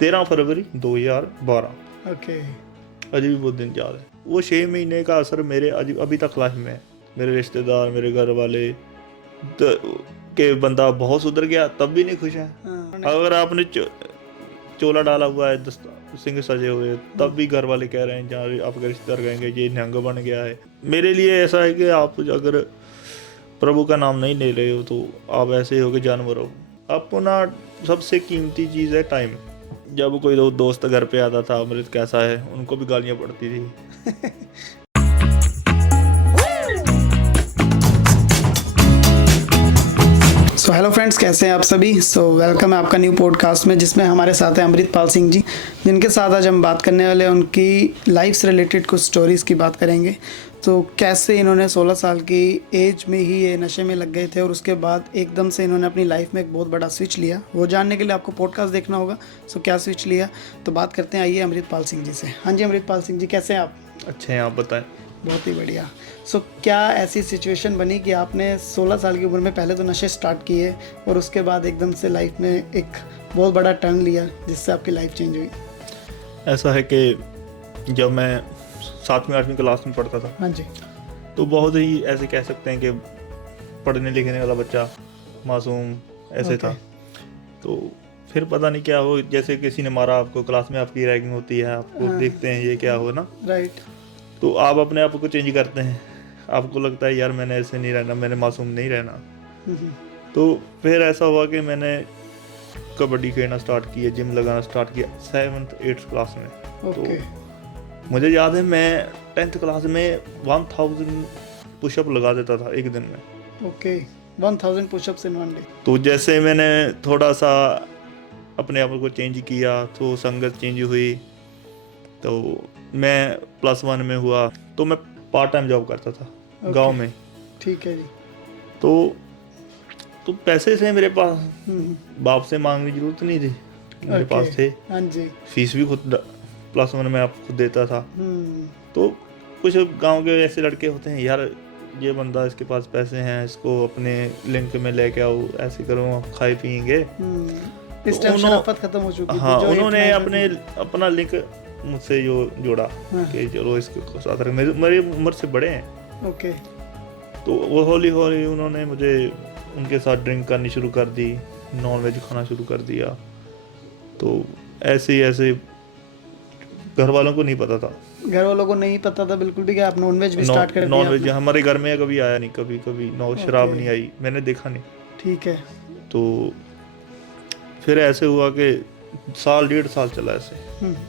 13 फरवरी 2012। Okay. अभी भी वो दिन याद है। वो 6 महीने का असर मेरे अभी तक लाइफ में है। मेरे रिश्तेदार, मेरे घर वाले के बंदा बहुत सुधर गया तब भी नहीं खुश है। अगर आपने चोला डाला हुआ है, सिंह सजे हुए, तब भी घर वाले कह रहे हैं, जहाँ आपके रिश्तेदार कहेंगे ये नंग बन गया है। मेरे लिए ऐसा है कि आप अगर प्रभु का नाम नहीं ले रहे हो तो आप ऐसे हो कि जानवर हो। अपना सबसे कीमती चीज़ है टाइम। जब कोई दोस्त घर पे आता था, अमृत कैसा है, उनको भी गालियाँ पड़ती थी। सो हेलो फ्रेंड्स, कैसे हैं आप सभी। वेलकम है आपका न्यू पॉडकास्ट में, जिसमें हमारे साथ हैं अमृतपाल सिंह जी, जिनके साथ आज हम बात करने वाले हैं उनकी लाइफ से रिलेटेड कुछ स्टोरीज़ की बात करेंगे। तो कैसे इन्होंने 16 साल की एज में ही ये नशे में लग गए थे और उसके बाद एकदम से इन्होंने अपनी लाइफ में एक बहुत बड़ा स्विच लिया। वो जानने के लिए आपको पॉडकास्ट देखना होगा। क्या स्विच लिया, तो बात करते हैं, आइए अमृतपाल सिंह जी से। हाँ जी अमृतपाल सिंह जी, कैसे हैं आप? अच्छे हैं, आप बताएं। बहुत ही बढ़िया। क्या ऐसी सिचुएशन बनी कि आपने 16 साल की उम्र में पहले तो नशे स्टार्ट किए और उसके बाद एकदम से लाइफ में एक बहुत बड़ा टर्न लिया जिससे आपकी लाइफ चेंज हुई? ऐसा है कि जब मैं 7वीं 8वीं क्लास में पढ़ता था, हाँ जी, तो बहुत ही ऐसे कह सकते हैं कि पढ़ने लिखने वाला बच्चा, मासूम ऐसे था। तो फिर पता नहीं क्या हो, जैसे किसी ने मारा आपको, क्लास में आपकी रैगिंग होती है, आपको देखते हैं ये क्या हो ना, राइट। तो आप अपने आप को चेंज करते हैं। आपको लगता है यार मैंने ऐसे नहीं रहना, मैंने मासूम नहीं रहना। तो फिर ऐसा हुआ कि मैंने कबड्डी खेलना स्टार्ट किया, जिम लगाना स्टार्ट किया 7th 8th क्लास में। ओके। तो मुझे याद है मैं 10th क्लास में 1000 पुशअप लगा देता था एक दिन में। Okay, 1000 pushups in one day. तो जैसे मैंने थोड़ा सा अपने आप को चेंज किया, तो संगत चेंज हुई, तो मैं +1 में हुआ, तो मैं पार्ट टाइम जॉब करता था गांव में। ठीक है जी। तो पैसे से मेरे पास, बाप से मांगने की जरूरत नहीं थी, मेरे पास थे। हाँ जी। फीस भी खुद +1 में आप खुद देता था। तो कुछ गांव के ऐसे लड़के होते हैं, यार ये बंदा, इसके पास पैसे हैं, इसको अपने लिंक में लेके आओ, ऐसे करो, खाए पियेंगे। इस टाइम शराफत खत्म हो चुकी थी। हाँ, उन्होंने अपना लिंक मुझसे जो जोड़ा कि चलो इसके साथ रख, मेरी उम्र से बड़े हैं। ओके। तो वो हौली हौली उन्होंने मुझे उनके साथ ड्रिंक करनी शुरू कर दी, नॉन वेज खाना शुरू कर दिया। तो ऐसे घर वालों को नहीं पता था। घर वालों को नहीं पता था बिल्कुल भी कि आप नॉन वेज भी स्टार्ट कर दिया? नॉन वेज हमारे घर में कभी आया नहीं, कभी शराब नहीं आई, मैंने देखा नहीं। ठीक है। तो फिर ऐसे हुआ कि 1.5 साल चला ऐसे।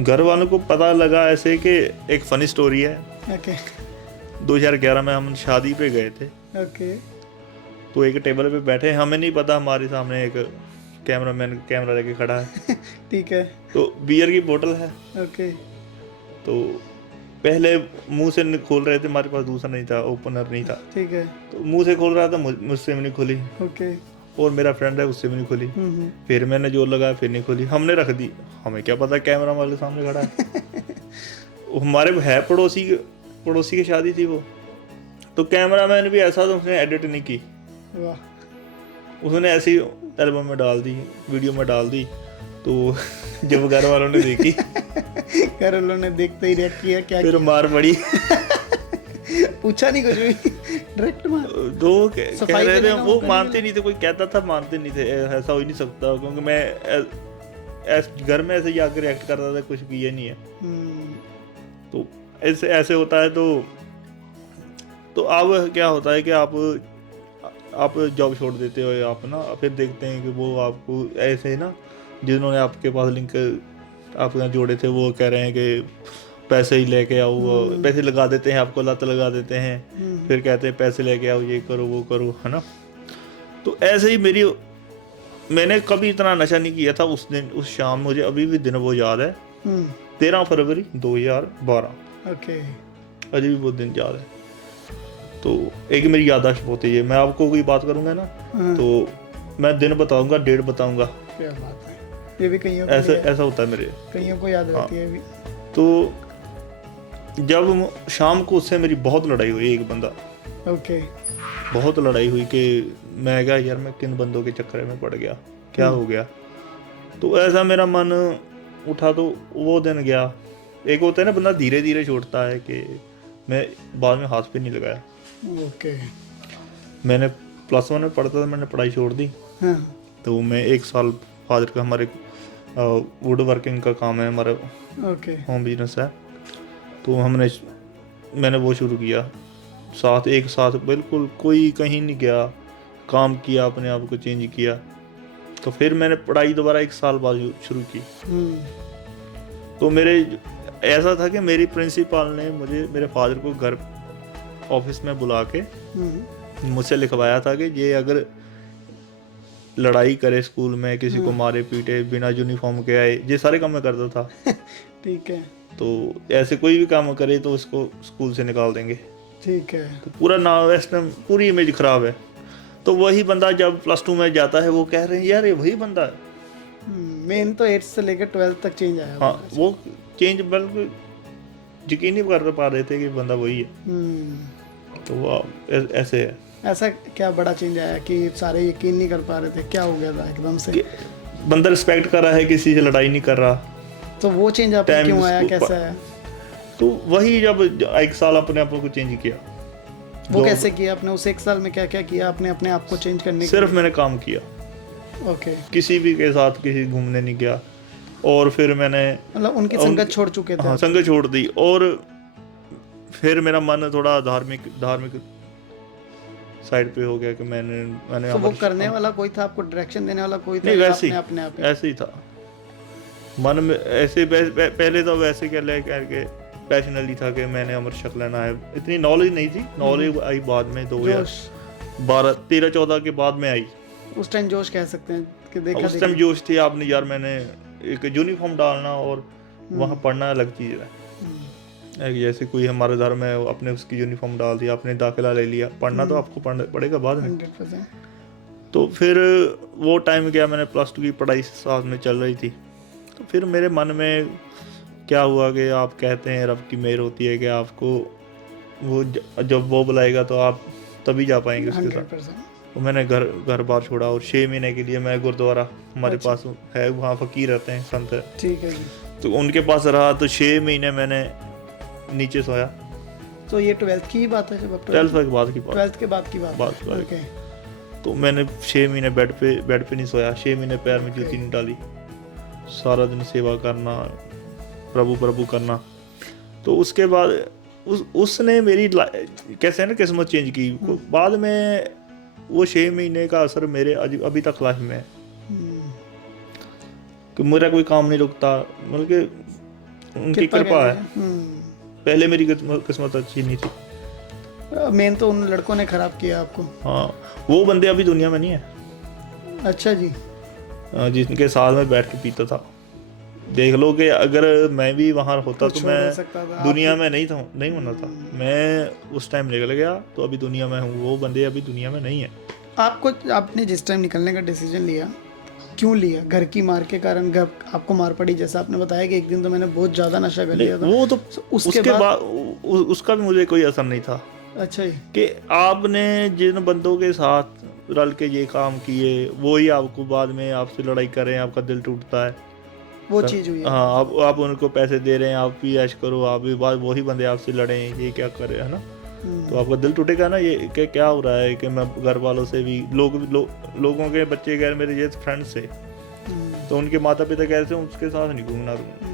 घर वालों को पता लगा ऐसे कि एक फनी स्टोरी है। ओके। 2011 में हम शादी पे गए थे। ओके। तो एक टेबल पे बैठे, हमें नहीं पता हमारे सामने एक कैमरामैन कैमरा लेके खड़ा है। ठीक है। तो बियर की बोतल है। ओके। तो पहले मुंह से खोल रहे थे, हमारे पास दूसरा नहीं था, ओपनर नहीं था। ठीक है। तो मुंह से खोल रहा था, मुझसे भी नहीं खुली। ओके। और मेरा फ्रेंड है, उससे भी नहीं खुली। फिर मैंने जोर लगाया, फिर नहीं खुली, हमने रख दी। हमें क्या पता कैमरा वाले सामने खड़ा है। हमारे है पड़ोसी की शादी थी वो। तो कैमरामैन भी ऐसा, तो उसने एडिट नहीं की, उसने ऐसी एल्बम में डाल दी, वीडियो में डाल दी। तो जब घर वालों ने देखी, घर वालों ने देखते ही रिएक्ट किया, क्या फिर मार पड़ी। पूछा नहीं कुछ भी, डायरेक्ट मार दो कह रहे थे, वो मानते नहीं थे, कोई कहता था मानते नहीं थे। ऐसा हो ही नहीं सकता, क्योंकि मैं घर में ऐसे जाकर रिएक्ट करता था, कुछ किया नहीं है। तो ऐसे होता है। तो अब क्या होता है कि आप जॉब छोड़ देते हो, आप ना फिर देखते हैं कि वो आपको ऐसे ना, जिन्होंने आपके पास लिंक आपके यहाँ जोड़े थे, वो कह रहे हैं कि पैसे ही लेके आओ, पैसे लगा देते हैं, आपको लत लगा देते हैं, फिर कहते हैं पैसे लेके आओ, ये करो वो करो, है ना। तो ऐसे ही मैंने कभी इतना नशा नहीं किया था उस दिन, उस शाम। मुझे अभी भी दिन वो याद है, 13 फरवरी 2012। ओके। अभी भी वो दिन याद है। तो एक मेरी याददाश्त बहुत है, मैं आपको कोई बात करूंगा ना, तो मैं दिन बताऊंगा, डेट बताऊंगा। क्या बात है, ये भी कईयों को ऐसा होता है मेरे, कईयों को याद रहती है भी। तो जब शाम को उससे मेरी बहुत लड़ाई हुई, एक बंदा। ओके। बहुत लड़ाई हुई कि मैं कहा यार मैं किन बंदों के चक्कर में पड़ गया, क्या हो गया। तो ऐसा मेरा मन उठा, तो वो दिन गया। एक होता है ना बंदा धीरे धीरे छोड़ता है, कि मैं बाद में हाथ पे नहीं लगाया। ओके। मैंने +1 में पढ़ता था, मैंने पढ़ाई छोड़ दी। हाँ। तो मैं 1 साल, फादर का हमारे वुड वर्किंग का काम है, हमारा ओके। होम बिजनेस है, तो मैंने वो शुरू किया। एक साथ बिल्कुल कोई कहीं नहीं गया, काम किया, अपने आप को चेंज किया। तो फिर मैंने पढ़ाई दोबारा 1 साल बाद शुरू की। तो मेरे ऐसा था कि मेरी प्रिंसिपल ने मुझे, मेरे फादर को घर ऑफिस में बुला के मुझसे लिखवाया था कि ये अगर लड़ाई करे स्कूल में, किसी को मारे पीटे, बिना यूनिफॉर्म के आए, ये सारे काम मैं करता था। ठीक है। तो ऐसे कोई भी काम करे तो उसको स्कूल से निकाल देंगे। ठीक है। तो पूरा नाम, इस टाइम पूरी इमेज खराब है। तो वही बंदा जब +2 में जाता है, वो कह रहे हैं यार ये वही बंदा है। मेन तो 8 से लेकर 12 तक चेंज आया। हाँ, वो चेंज बिल्कुल यकीन नहीं कर पा रहे थे कि बंदा वही है। तो वो ऐसे है। ऐसा क्या बड़ा चेंज आया कि सारे यकीन नहीं कर पा रहे थे? क्या हो गया था एकदम से? बंदा रिस्पेक्ट कर रहा है, किसी से लड़ाई नहीं कर रहा। तो वो चेंज आप क्यों आया, कैसे आया? तो वही जब 1 साल अपने आप को चेंज किया। वो कैसे किया आपने? उस 1 साल में क्या क्या किया आपने अपने आप को चेंज करने के? सिर्फ मैंने काम किया। ओके। किसी भी के साथ किसी घूमने नहीं गया। और फिर मैंने मतलब उनकी संगत छोड़ चुके थे? हाँ, संगत छोड़ दी। और फिर मेरा मन थोड़ा धार्मिक साइड पे हो गया कि मैंने तो वो करने वाला कोई था, आपको डायरेक्शन देने वाला कोई था? नहीं, वैसे ही अपने आप ऐसे ही था मन में। ऐसे पहले तो वैसे करके पैशनली था कि मैंने अमर शक लेना है। इतनी नॉलेज नहीं थी, नॉलेज आई बाद में 2012 13-14 के बाद में आई। उस टाइम जोश कह सकते हैं कि देखा उस टाइम जोश थी आपने, यार मैंने एक यूनिफॉर्म डालना और वहाँ पढ़ना अलग चीज़ है। जैसे कोई हमारे धर्म में अपने उसकी यूनिफॉर्म डाल दिया, आपने दाखिला ले लिया, पढ़ना तो आपको पड़ेगा बाद में। 100%। तो फिर वो टाइम गया, मैंने +2 की पढ़ाई साथ में चल रही थी। तो फिर मेरे मन में क्या हुआ कि आप कहते हैं रब की मेहर होती है कि आपको वो जब वो बुलाएगा तो आप तभी जा पाएंगे उसके साथ। तो मैंने घर बार छोड़ा और 6 महीने के लिए मैं गुरुद्वारा हमारे पास है, वहाँ फ़कीर रहते हैं, संत है। ठीक है जी। तो उनके पास रहा। तो 6 महीने मैंने नीचे सोया। तो ये 12th की ही बात है? जब आप 12th के बाद की बात, 12th के बाद की बात। ओके। तो मैंने 6 महीने बेड पे नहीं सोया। 6 महीने पैर में जूती नहीं डाली। सारा दिन सेवा करना, प्रभु करना। तो उसके बाद उसने मेरी कैसे ना किस्मत चेंज की। बाद में वो 6 महीने का असर मेरे अभी तक लाइफ में है कि मेरा कोई काम नहीं रुकता। मतलब कि उनकी कृपा है। पहले मेरी किस्मत अच्छी नहीं थी। मेन तो उन लड़कों ने खराब किया आपको। हाँ, वो बंदे अभी दुनिया में नहीं है। अच्छा जी। जिनके साथ में बैठ के पीता था। देख लो कि अगर मैं भी वहाँ होता तो मैं दुनिया में नहीं होना था। मैं उस टाइम निकल गया तो अभी दुनिया में हूँ। वो बंदे अभी दुनिया में नहीं है। आपने जिस टाइम निकलने का डिसीजन लिया, क्यों लिया? घर की मार के कारण घर आपको मार पड़ी, जैसा आपने बताया कि एक दिन तो मैंने बहुत ज़्यादा नशा कर लिया था। वो तो उसके बाद उसका भी मुझे कोई असर नहीं था। अच्छा ही कि आपने जिन बंदों के साथ रल के ये काम किए, वो ही आपको बाद में आपसे लड़ाई कर रहे हैं, आपका दिल टूटता है। वो चीज़ हुई है। हाँ, आप उनको पैसे दे रहे हैं, आप भी ऐश करो, आप भी बाद वही बंदे आपसे लड़े हैं, ये क्या कर रहे हैं ना। तो आपका दिल टूटेगा ना। ये क्या हो रहा है कि मैं घर वालों से भी लोगों के बच्चे कह रहे मेरे ये फ्रेंड्स से, तो उनके माता पिता कह रहे थे उसके साथ नहीं घूमना तुम।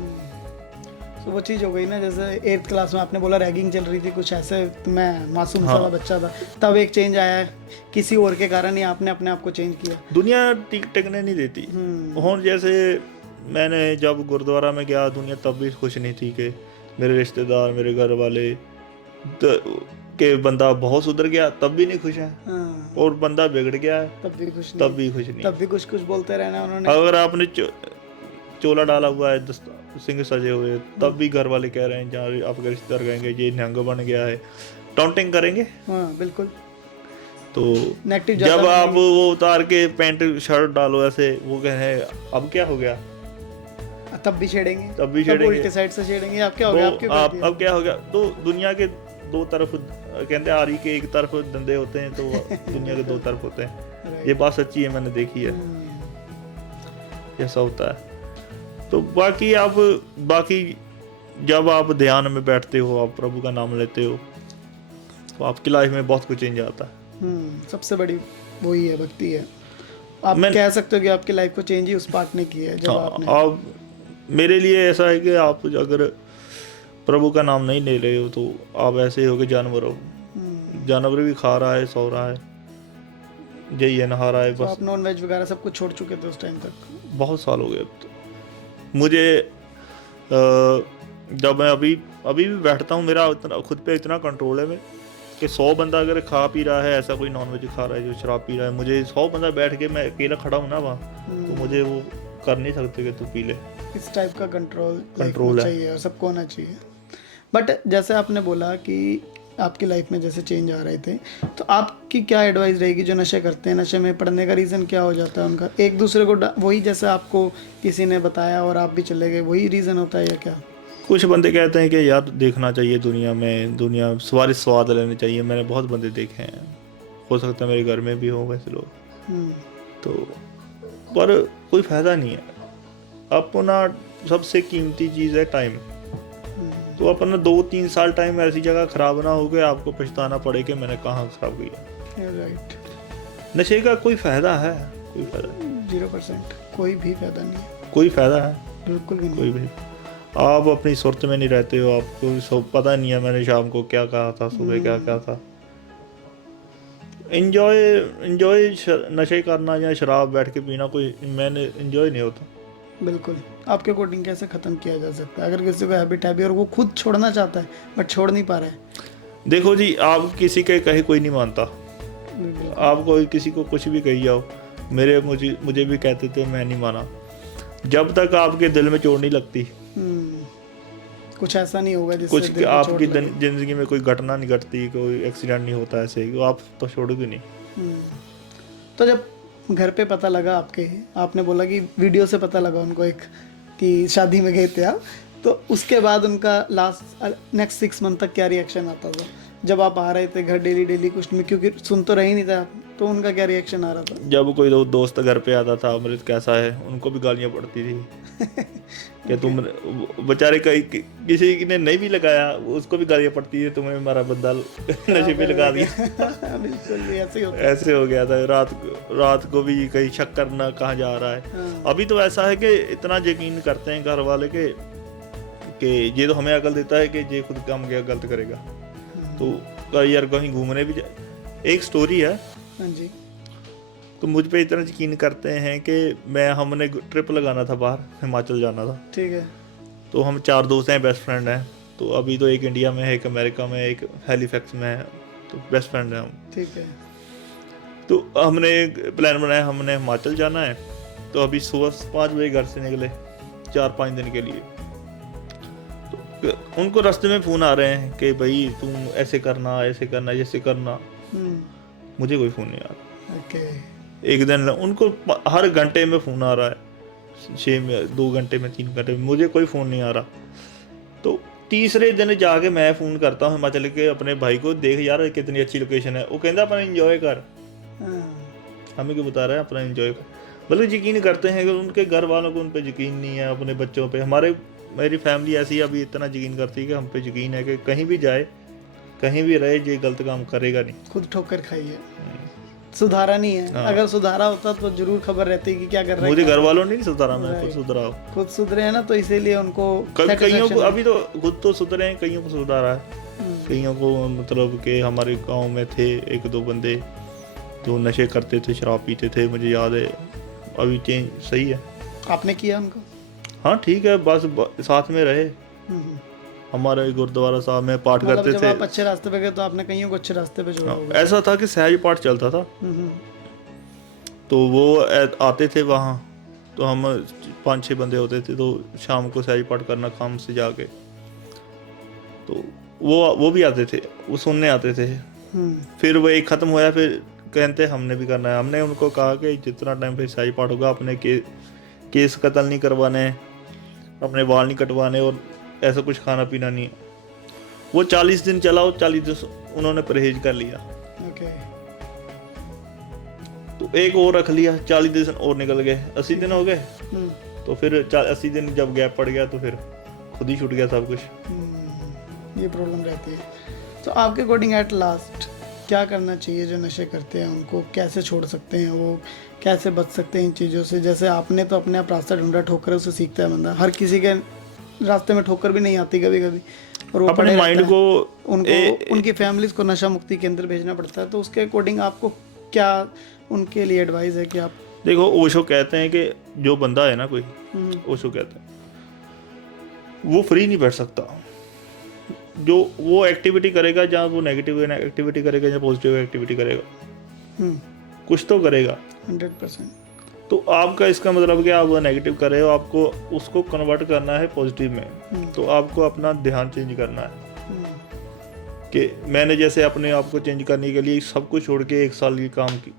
तो वो चीज़ हो गई ना, जैसे 8th क्लास में आपने बोला रैगिंग चल रही थी कुछ ऐसे, तो मैं मासूम सा बच्चा था, तब एक चेंज आया किसी और के कारण ही आपने अपने आप को चेंज किया। दुनिया टिकने नहीं देती। और जैसे मैंने जब गुरुद्वारा में गया, दुनिया तब भी खुश नहीं थी कि मेरे रिश्तेदार, मेरे घर वाले कि बंदा बहुत सुधर गया तब भी नहीं खुश है। और बंदा बिगड़ गया है तब भी खुश नहीं। तब भी कुछ बोलते रहना उन्होंने। अगर आपने चोला डाला हुआ है, सिंह सजे हुए, तब भी घर वाले कह रहे हैं, जहाँ आपके रिश्तेदार कहेंगे ये नंगा बन गया है, टॉन्टिंग करेंगे। बिल्कुल। तो जब आप वो उतार के पैंट शर्ट डालो ऐसे, वो कहे अब क्या हो गया, तब भी छेड़ेंगे। उल्टे साइड से छेड़ेंगे, अब क्या हो गया, अब क्या हो गया। तो दुनिया के दो तरफ, कहते हैं आरी के एक तरफ धंधे होते हैं, तो दुनिया के 2 तरफ होते हैं। ये बात सच्ची है, मैंने देखी है। जैसा होता है। तो बाकी जब आप ध्यान में बैठते हो, आप प्रभु का नाम लेते हो, तो आपकी लाइफ में बहुत कुछ चेंज आता है। सबसे बड़ी वही है, भक्ति है। आप कह सकते हो कि आपकी लाइफ को चेंज ही उस पार्ट ने की है जब आपने। आप मेरे लिए ऐसा है कि आप अगर प्रभु का नाम नहीं ले रहे हो तो आप ऐसे ही हो कि जानवर हो। जानवर भी खा रहा है, सो रहा है, यही है, नहा रहा है, तो बस। आप नॉन वेज वगैरह सब कुछ छोड़ चुके थे उस टाइम तक? बहुत साल हो गए अब तो। मुझे जब मैं अभी भी बैठता हूँ, मेरा खुद पे इतना कंट्रोल है कि 100 बंदा अगर खा पी रहा है, ऐसा कोई नॉन वेज खा रहा है, जो शराब पी रहा है, मुझे 100 बंदा बैठ के मैं अकेला खड़ा हूँ ना वहाँ, तो मुझे वो कर नहीं सकते कि तू पी ले। इस टाइप का कंट्रोल चाहिए और सबको होना चाहिए। बट जैसे आपने बोला कि आपकी लाइफ में जैसे चेंज आ रहे थे, तो आपकी क्या एडवाइस रहेगी जो नशे करते हैं? नशे में पड़ने का रीज़न क्या हो जाता है उनका? एक दूसरे को वही, जैसे आपको किसी ने बताया और आप भी चले गए, वही रीज़न होता है या क्या? कुछ बंदे कहते हैं कि यार देखना चाहिए दुनिया स्वाद लेने चाहिए। मैंने बहुत बंदे देखे हैं, हो सकता है मेरे घर में भी हो वैसे लोग, तो पर कोई फ़ायदा नहीं है। अपना सबसे कीमती चीज़ है टाइम। तो अपना 2-3 साल टाइम ऐसी जगह ख़राब ना हो कि आपको पछताना पड़े कि मैंने कहाँ ख़राब किया। राइट। नशे का कोई फ़ायदा है? कोई फ़ायदा 0%, कोई भी फ़ायदा नहीं है। कोई फ़ायदा है? बिल्कुल भी नहीं। कोई भी। आप अपनी सुरत में नहीं रहते हो, आपको सब पता नहीं है मैंने शाम को क्या कहा था, सुबह क्या कहा था। इंजॉय नशे करना या शराब बैठ के पीना कोई मैंने इंजॉय नहीं होता। बिल्कुल। आपके अकॉर्डिंग कैसे ख़त्म किया जा सकता है अगर किसी को हैबिट है भी और वो खुद छोड़ना चाहता है बट छोड़ नहीं पा रहा है? देखो जी, आप किसी के कहे कोई नहीं मानता। आप कोई किसी को कुछ भी कही जाओ, मुझे भी कहते थे, मैं नहीं माना। जब तक आपके दिल में चोट नहीं लगती, कुछ ऐसा नहीं होगा जिससे कुछ आपकी जिंदगी में कोई घटना नहीं घटती, कोई एक्सीडेंट नहीं होता ऐसे, आप तो छोड़ोगे नहीं। तो जब घर पे पता लगा आपने बोला कि वीडियो से पता लगा उनको एक कि शादी में गए थे आप, तो उसके बाद उनका नेक्स्ट 6 मंथ तक क्या रिएक्शन आता था जब आप आ रहे थे घर डेली कुछ नहीं, क्योंकि सुन तो रही नहीं था आप, तो उनका क्या रिएक्शन आ रहा था? जब कोई दोस्त घर पे आता था, अमृत कैसा है, उनको भी गालियाँ पड़ती थी कि तुम बेचारे किसी ने नहीं भी लगाया, उसको भी गालियाँ पड़ती है, तुमने हमारा बंदा नशे पे लगा दिया। बिल्कुल ऐसे हो गया था। रात को भी कहीं शक करना कहाँ जा रहा है। अभी तो ऐसा है कि इतना यकीन करते हैं घर वाले कि ये तो हमें अकल देता है कि ये खुद काम क्या गलत करेगा, तो यार कहीं घूमने भी एक स्टोरी है। हाँ जी। तो मुझ पे इतना यकीन करते हैं कि हमने ट्रिप लगाना था, बाहर हिमाचल जाना था। ठीक है। तो हम 4 दोस्त हैं, बेस्ट फ्रेंड हैं। तो अभी तो एक इंडिया में है, एक अमेरिका में, एक हैलीफैक्स में है, तो बेस्ट फ्रेंड हैं हम। ठीक है। तो हमने प्लान बनाया, हमने हिमाचल जाना है। तो अभी सुबह 5 बजे घर से निकले 4-5 दिन के लिए। तो उनको रास्ते में फ़ोन आ रहे हैं कि भाई तुम ऐसे करना जैसे करना। मुझे कोई फ़ोन नहीं आ रहा। एक दिन उनको हर घंटे में फ़ोन आ रहा है, 2 घंटे में, 3 घंटे में, मुझे कोई फ़ोन नहीं आ रहा। तो तीसरे दिन जाके मैं फ़ोन करता हूँ हिमाचल के अपने भाई को, देख यार कितनी अच्छी लोकेशन है। वो कहता अपना एंजॉय कर। हमें क्यों बता रहा है अपना एंजॉय कर? बल्कि यकीन करते हैं कि उनके घर वालों को उन पर यकीन नहीं है, अपने बच्चों पे। मेरी फैमिली ऐसी अभी इतना यकीन करती है कि हम पे यकीन है कि कहीं भी जाए, कहीं भी रहे, ये गलत काम करेगा नहीं। खुद ठोकर खाई है, सुधारा नहीं है। अगर सुधारा होता तो जरूर खबर रहती कि क्या कर रहा है। मुझे घर वालों ने नहीं सुधारा, मैं खुद सुधरा। खुद सुधरे हैं ना, तो इसीलिए उनको कईयों को अभी तो खुद तो सुधरे हैं, कईयों को सुधारा है। कईयों को मतलब कि हमारे गांव में थे 1-2 बंदे जो नशे करते थे, शराब पीते थे, मुझे याद है। अभी चेंज सही है। आपने किया उनको? हाँ ठीक है, बस साथ में रहे। हमारे गुरुद्वारा साहब में पाठ करते थे। जब आप अच्छे रास्ते पे गए तो आपने कईयों को अच्छे रास्ते पे जोड़ा होगा। ऐसा था कि सहज पाठ चलता था, तो वो आते थे वहाँ। तो हम 5-6 बंदे होते थे, तो शाम को सहज पाठ करना काम से जाके, तो वो भी आते थे, वो सुनने आते थे। फिर वो एक ख़त्म होया, फिर कहते हमने भी करना है। हमने उनको कहा कि जितना टाइम फिर सहज पाठ होगा, अपने केस कत्ल नहीं करवाने, अपने बाल नहीं कटवाने, और ऐसा कुछ खाना पीना नहीं। वो 40 दिन चला, और 40 दिन उन्होंने परहेज कर लिया। तो एक और रख लिया, 40 दिन और निकल गए, 80 दिन हो गए, तो फिर 80 दिन जब गैप पड़ गया तो फिर खुद ही छूट गया सब कुछ। ये प्रॉब्लम रहती है। तो आपके अकॉर्डिंग एट लास्ट क्या करना चाहिए? जो नशे करते हैं उनको कैसे छोड़ सकते हैं, वो कैसे बच सकते हैं इन चीज़ों से? जैसे आपने तो अपने आप रास्ता ढूंढा, ठोकर उसे सीखता है बंदा, हर किसी के रास्ते में ठोकर भी नहीं आती कभी कभी, और वो अपने माइंड को उनकी फैमिलीज को नशा मुक्ति केंद्र भेजना पड़ता है। तो उसके अकॉर्डिंग आपको क्या उनके लिए एडवाइस है कि आप देखो, ओशो कहते हैं कि जो बंदा है ना कोई, ओशो कहते हैं वो फ्री नहीं बैठ सकता। जो वो एक्टिविटी करेगा, जहाँ वो नेगेटिव एक्टिविटी करेगा या पॉजिटिव एक्टिविटी करेगा, कुछ तो करेगा 100%। तो आपका इसका मतलब कि आप वो नेगेटिव कर रहे हो, आपको उसको कन्वर्ट करना है पॉजिटिव में। तो आपको अपना ध्यान चेंज करना है कि मैंने जैसे अपने आप को चेंज करने के लिए सब कुछ छोड़ के 1 साल की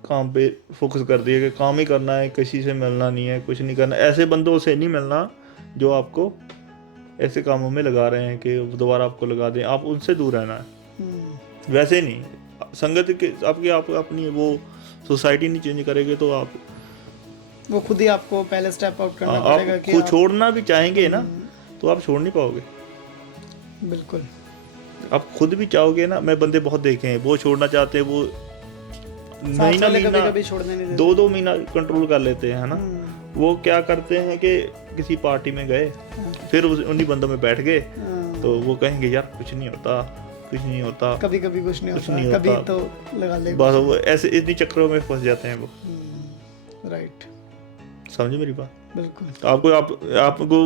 काम पे फोकस कर दिया कि काम ही करना है, किसी से मिलना नहीं है, कुछ नहीं करना। ऐसे बंदों से नहीं मिलना जो आपको ऐसे कामों में लगा रहे हैं कि दोबारा आपको लगा दें, आप उनसे दूर रहना है। वैसे नहीं, संगत के आपकी आप अपनी वो सोसाइटी नहीं चेंज करेंगे तो आप वो खुद ही आपको पहले स्टेप आउट करना पड़ेगा कि आप छोड़ना भी चाहेंगे ना तो आप छोड़ नहीं पाओगे। बिल्कुल, आप खुद भी चाहोगे ना। मैं बंदे बहुत देखे हैं वो छोड़ना चाहते हैं, वो महीना 2-2 महीना कंट्रोल कर लेते हैं, है ना। वो क्या करते हैं कि किसी पार्टी में गए, फिर उन्हीं बंदों में बैठ गए, तो वो कहेंगे यार कुछ नहीं होता, कुछ नहीं होता, कभी कभी कुछ नहीं होता, कभी तो लगा ले, बस वो ऐसे इतनी चक्करों में फंस जाते हैं वो। राइट, समझे मेरी बात? बिल्कुल। आपको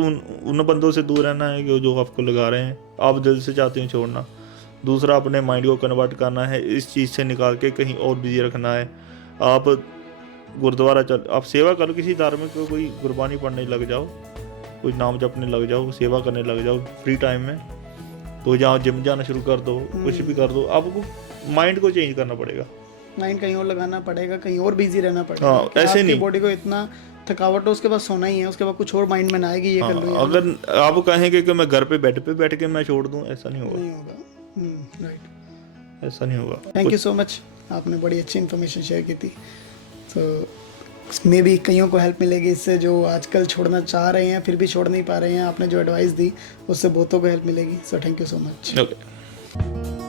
उन बंदों से दूर रहना है कि जो आपको लगा रहे हैं, आप दिल से चाहते हैं छोड़ना। दूसरा, अपने माइंड को कन्वर्ट करना है, इस चीज़ से निकाल के कहीं और बिजी रखना है। आप गुरुद्वारा आप सेवा करो, किसी धार्मिक को कोई गुरबानी पढ़ने लग जाओ, कोई नाम जपने लग जाओ, सेवा करने लग जाओ फ्री टाइम में। तो जहाँ जिम जाना शुरू कर दो, कुछ भी कर दो। आपको माइंड को चेंज करना पड़ेगा, माइंड कहीं और लगाना पड़ेगा, कहीं और बिजी रहना पड़ेगा। हाँ, ऐसे नहीं बॉडी को इतना थकावट हो, उसके बाद सोना ही है, उसके बाद कुछ और माइंड में ना आएगी ये कर लूँ। अगर आप कहेंगे कि मैं घर पे बेड पे बैठ के मैं छोड़ दूं, ऐसा नहीं होगा। राइट, ऐसा नहीं होगा। थैंक यू सो मच, आपने बड़ी अच्छी इन्फॉर्मेशन शेयर की थी। तो मे भी कईयों को हेल्प मिलेगी इससे, जो आजकल छोड़ना चाह रहे हैं फिर भी छोड़ नहीं पा रहे हैं। आपने जो एडवाइस दी उससे बहुतों को हेल्प मिलेगी। So thank you so much. Okay.